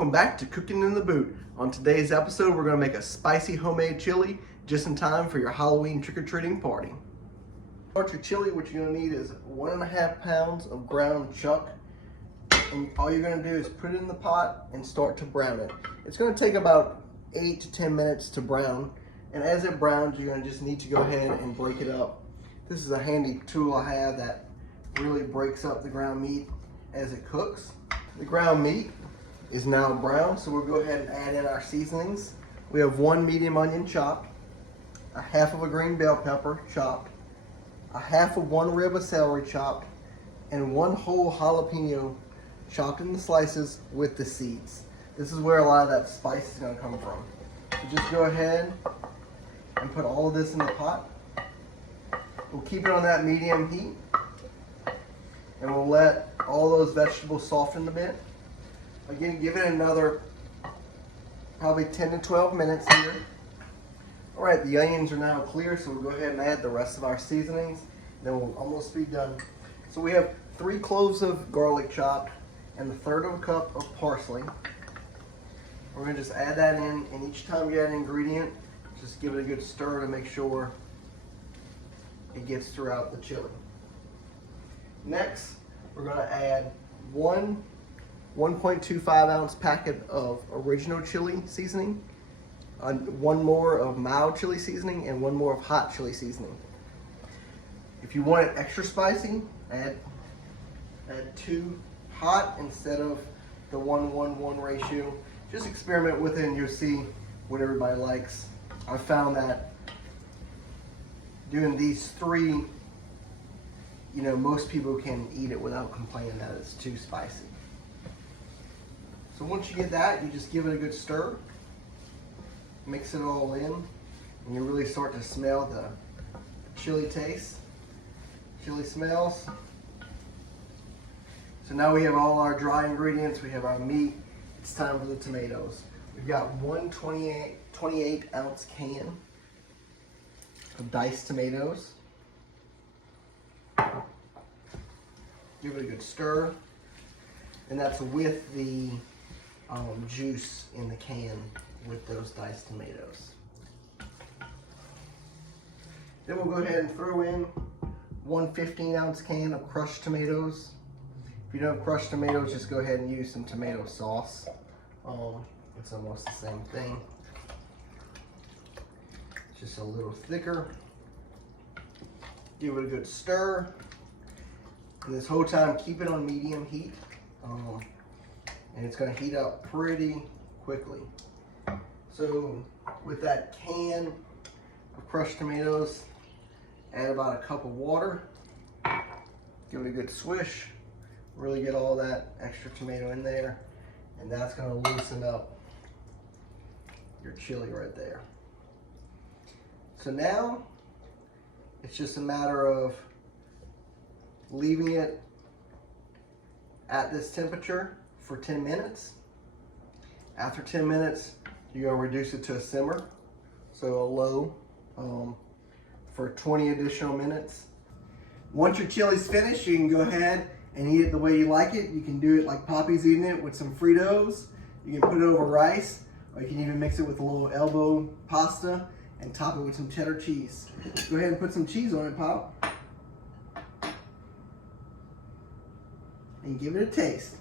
welcome back to Cooking in the Boot. On today's episode, we're going to make a spicy homemade chili just in time for your Halloween trick-or-treating party. To start your chili, what you're going to need is 1.5 pounds of ground chuck. And all you're going to do is put it in the pot and start to brown it. It's going to take about 8 to 10 minutes to brown. And as it browns, you're going to just need to go ahead and break it up. This is a handy tool I have that really breaks up the ground meat as it cooks. The ground meat is now brown, so we'll go ahead and add in our seasonings. We have 1 medium onion chopped, 1/2 of a green bell pepper chopped, 1/2 of 1 rib of celery chopped, and 1 whole jalapeno chopped into slices with the seeds. This is where a lot of that spice is going to come from. So just go ahead and put all of this in the pot. We'll keep it on that medium heat, and we'll let all those vegetables soften a bit. Again, give it another probably 10 to 12 minutes here. All right, the onions are now clear, so we'll go ahead and add the rest of our seasonings. Then we'll almost be done. So we have 3 cloves of garlic chopped and 1/3 of a cup of parsley. We're gonna just add that in, and each time you add an ingredient, just give it a good stir to make sure it gets throughout the chili. Next, we're gonna add 1.25 ounce packet of original chili seasoning, 1 more of mild chili seasoning, and 1 more of hot chili seasoning. If you want it extra spicy, add 2 hot instead of the 1-1-1 ratio. Just experiment with it and you'll see what everybody likes. I found that doing these 3, most people can eat it without complaining that it's too spicy. So once you get that, you just give it a good stir, mix it all in, and you really start to smell the chili taste, chili smells. So now we have all our dry ingredients, we have our meat, it's time for the tomatoes. We've got 1 28 ounce can of diced tomatoes. Give it a good stir, and that's with the juice in the can with those diced tomatoes. Then we'll go ahead and throw in 1 15 ounce can of crushed tomatoes. If you don't have crushed tomatoes, just go ahead and use some tomato sauce. It's almost the same thing. It's just a little thicker. Give it a good stir. And this whole time, keep it on medium heat. And it's going to heat up pretty quickly. So with that can of crushed tomatoes, add about 1 cup of water. Give it a good swish. Really get all that extra tomato in there. And that's going to loosen up your chili right there. So now it's just a matter of leaving it at this temperature for 10 minutes. After 10 minutes, you're going to reduce it to a simmer, so a low, for 20 additional minutes. Once your chili's finished, you can go ahead and eat it the way you like it. You can do it like Poppy's eating it with some Fritos. You can put it over rice, or you can even mix it with a little elbow pasta and top it with some cheddar cheese. Go ahead and put some cheese on it, Pop. And give it a taste.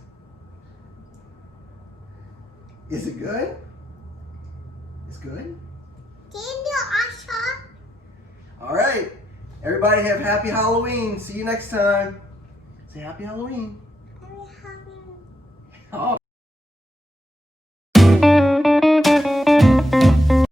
Is it good? It's good? All right. Everybody have happy Halloween. See you next time. Say happy Halloween.